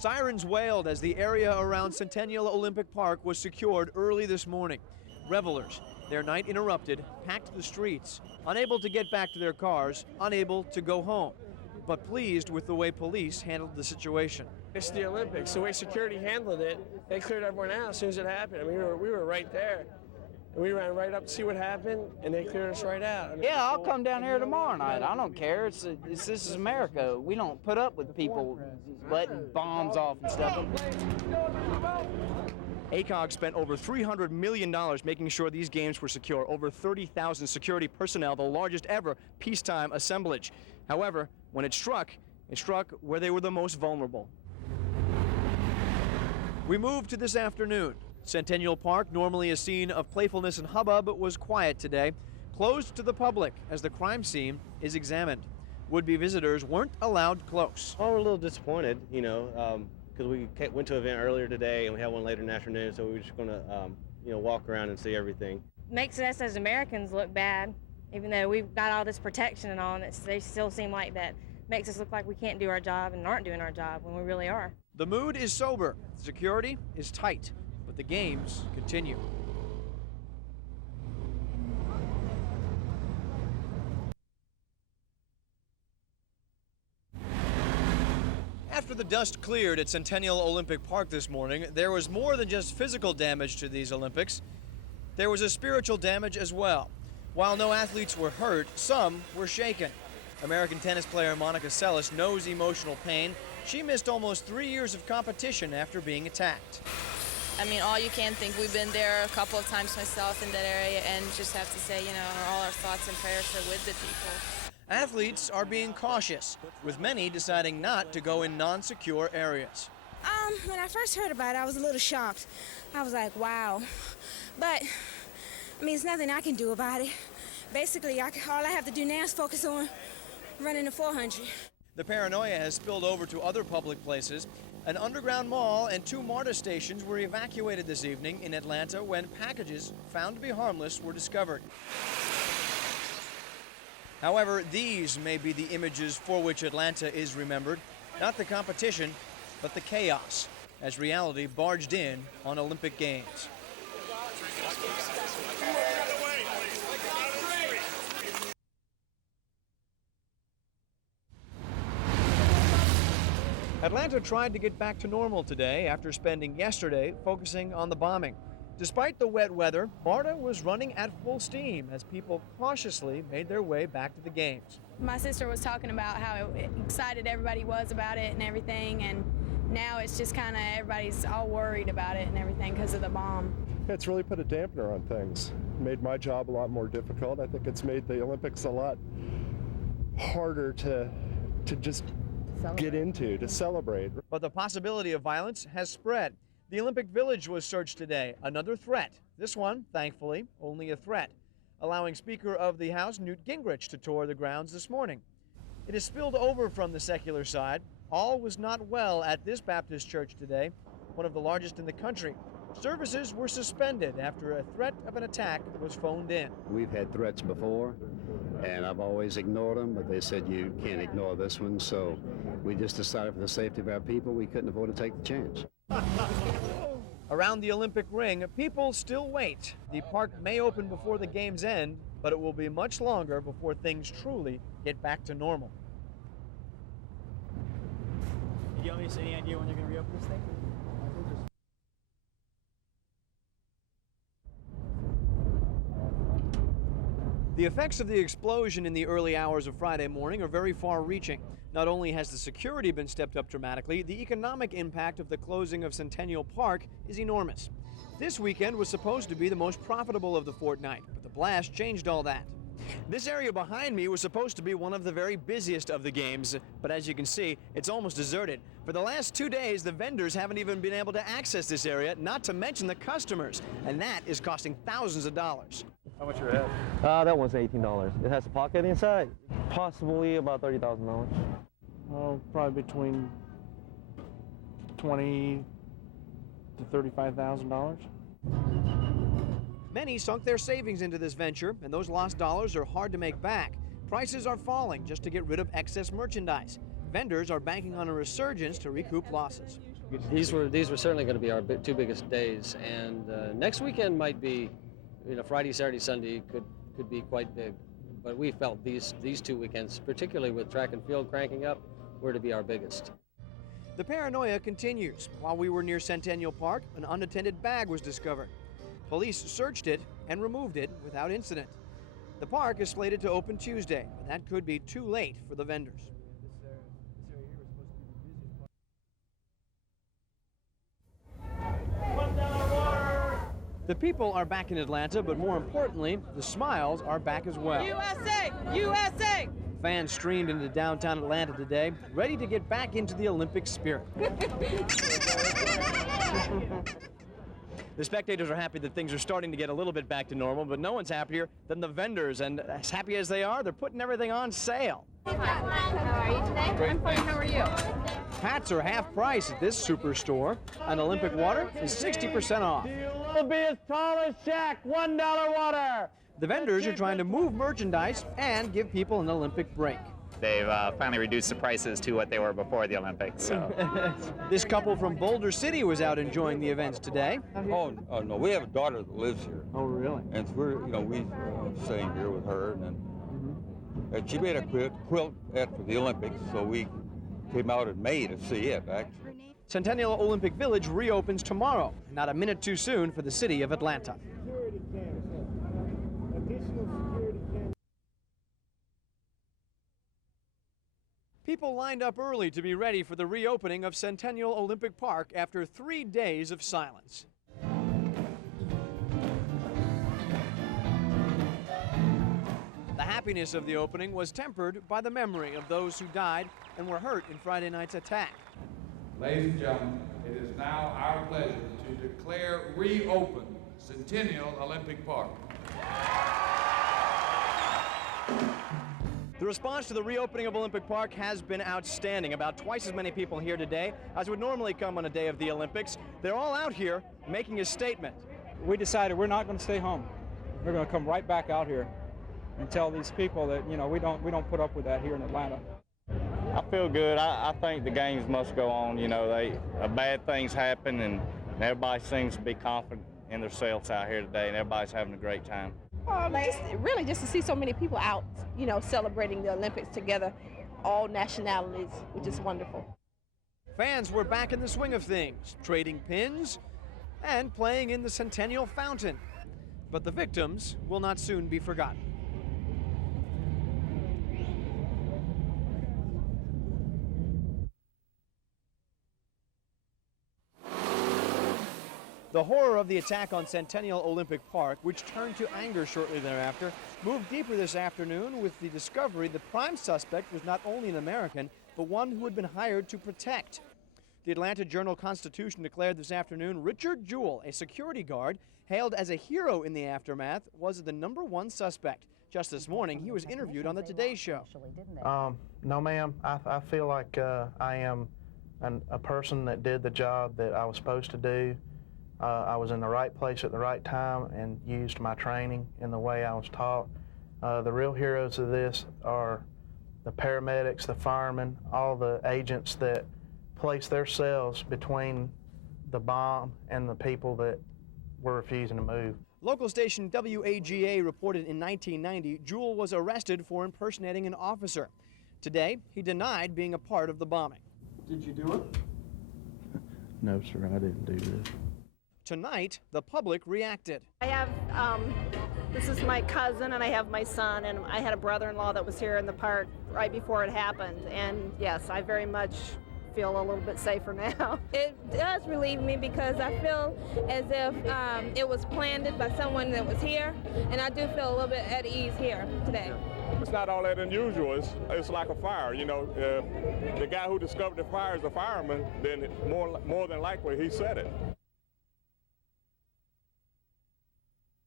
Sirens wailed as the area around Centennial Olympic Park was secured early this morning. Revelers, their night interrupted, packed the streets, unable to get back to their cars, unable to go home, but pleased with the way police handled the situation. It's the Olympics. The way security handled it, they cleared everyone out as soon as it happened. I mean, we were right there. We ran right up to see what happened, and they cleared us right out. Yeah, I'll come down here tomorrow night. I don't care. This is America. We don't put up with people letting bombs off and stuff. ACOG spent over $300 million making sure these games were secure. Over 30,000 security personnel, the largest ever peacetime assemblage. However, when it struck where they were the most vulnerable. We move to this afternoon. Centennial Park, normally a scene of playfulness and hubbub, was quiet today, closed to the public as the crime scene is examined. Would-be visitors weren't allowed close. Oh, we're a little disappointed, you know, because we went to an event earlier today and we have one later in the afternoon, so we're just going to, you know, walk around and see everything. Makes us as Americans look bad, even though we've got all this protection and all, and they still seem like that. Makes us look like we can't do our job and aren't doing our job when we really are. The mood is sober, security is tight, but the games continue. After the dust cleared at Centennial Olympic Park this morning, there was more than just physical damage to these Olympics. There was a spiritual damage as well. While no athletes were hurt, some were shaken. American tennis player Monica Seles knows emotional pain. She missed almost 3 years of competition after being attacked. I mean, all you can think. We've been there a couple of times myself in that area, and just have to say, you know, all our thoughts and prayers are with the people. Athletes are being cautious, with many deciding not to go in non-secure areas. When I first heard about it, I was a little shocked. I was like, wow. But, I mean, it's nothing I can do about it. Basically, all I have to do now is focus on running the 400. The paranoia has spilled over to other public places. An underground mall and 2 MARTA stations were evacuated this evening in Atlanta when packages found to be harmless were discovered. However, these may be the images for which Atlanta is remembered. Not the competition, but the chaos, as reality barged in on Olympic Games. Atlanta tried to get back to normal today after spending yesterday focusing on the bombing. Despite the wet weather, MARTA was running at full steam as people cautiously made their way back to the games. My sister was talking about how excited everybody was about it and everything, and now it's just kind of everybody's all worried about it and everything because of the bomb. It's really put a dampener on things. Made my job a lot more difficult. I think it's made the Olympics a lot harder to just get into, to celebrate. But the possibility of violence has spread. The Olympic Village was searched today, another threat. This one, thankfully, only a threat, allowing Speaker of the House Newt Gingrich to tour the grounds this morning. It has spilled over from the secular side. All was not well at this Baptist church today, one of the largest in the country. Services were suspended after a threat of an attack was phoned in. We've had threats before, and I've always ignored them, but they said you can't ignore this one, so we just decided for the safety of our people, we couldn't afford to take the chance. Around the Olympic ring, people still wait. The park may open before the games end, but it will be much longer before things truly get back to normal. Do you have any idea when they're going to reopen this thing? The effects of the explosion in the early hours of Friday morning are very far-reaching. Not only has the security been stepped up dramatically, the economic impact of the closing of Centennial Park is enormous. This weekend was supposed to be the most profitable of the fortnight, but the blast changed all that. This area behind me was supposed to be one of the very busiest of the games, but as you can see, it's almost deserted. For the last 2 days, the vendors haven't even been able to access this area, not to mention the customers, and that is costing thousands of dollars. How much your head? That one's $18. It has a pocket inside, possibly about $30,000. Oh, probably between $20,000 to $35,000. Many sunk their savings into this venture, and those lost dollars are hard to make back. Prices are falling just to get rid of excess merchandise. Vendors are banking on a resurgence to recoup losses. These were certainly going to be our two biggest days, and next weekend might be, Friday, Saturday, Sunday could be quite big. But we felt these 2 weekends, particularly with track and field cranking up, were to be our biggest. The paranoia continues. While we were near Centennial Park, an unattended bag was discovered. Police searched it and removed it without incident. The park is slated to open Tuesday, but that could be too late for the vendors. The people are back in Atlanta, but more importantly, the smiles are back as well. USA! USA! Fans streamed into downtown Atlanta today, ready to get back into the Olympic spirit. The spectators are happy that things are starting to get a little bit back to normal, but no one's happier than the vendors, and as happy as they are, they're putting everything on sale. How are you today? I'm fine, how are you? Hats are half price at this superstore, and Olympic water is 60% off. Will be as tall as Shaq, $1 water. The vendors are trying to move merchandise and give people an Olympic break. They've finally reduced the prices to what they were before the Olympics. So. This couple from Boulder City was out enjoying the events today. Oh no, we have a daughter that lives here. Oh, really? And we're, we staying here with her, and she made a quilt after the Olympics, so we came out in May to see it, actually. Centennial Olympic Village reopens tomorrow, not a minute too soon for the city of Atlanta. People lined up early to be ready for the reopening of Centennial Olympic Park after 3 days of silence. The happiness of the opening was tempered by the memory of those who died and were hurt in Friday night's attack. Ladies and gentlemen, it is now our pleasure to declare reopen Centennial Olympic Park. The response to the reopening of Olympic Park has been outstanding. About twice as many people here today as would normally come on a day of the Olympics. They're all out here making a statement. We decided we're not going to stay home. We're going to come right back out here and tell these people that, we don't put up with that here in Atlanta. I feel good. I think the games must go on. Bad things happen, and everybody seems to be confident in themselves out here today, and everybody's having a great time. Just to see so many people out, celebrating the Olympics together, all nationalities, which is wonderful. Fans were back in the swing of things, trading pins and playing in the Centennial Fountain. But the victims will not soon be forgotten. The horror of the attack on Centennial Olympic Park, which turned to anger shortly thereafter, moved deeper this afternoon with the discovery the prime suspect was not only an American, but one who had been hired to protect. The Atlanta Journal-Constitution declared this afternoon Richard Jewell, a security guard, hailed as a hero in the aftermath, was the #1 suspect. Just this morning, he was interviewed on the Today Show. No, ma'am. I feel like I am a person that did the job that I was supposed to do. I was in the right place at the right time and used my training in the way I was taught. The real heroes of this are the paramedics, the firemen, all the agents that place themselves between the bomb and the people that were refusing to move. Local station WAGA reported in 1990 Jewell was arrested for impersonating an officer. Today, he denied being a part of the bombing. Did you do it? No, sir, I didn't do this. Tonight, the public reacted. I have, this is my cousin, and I have my son, and I had a brother-in-law that was here in the park right before it happened. And yes, I very much feel a little bit safer now. It does relieve me because I feel as if it was planned by someone that was here, and I do feel a little bit at ease here today. It's not all that unusual. It's like a fire. If the guy who discovered the fire is a fireman, then more than likely he set it.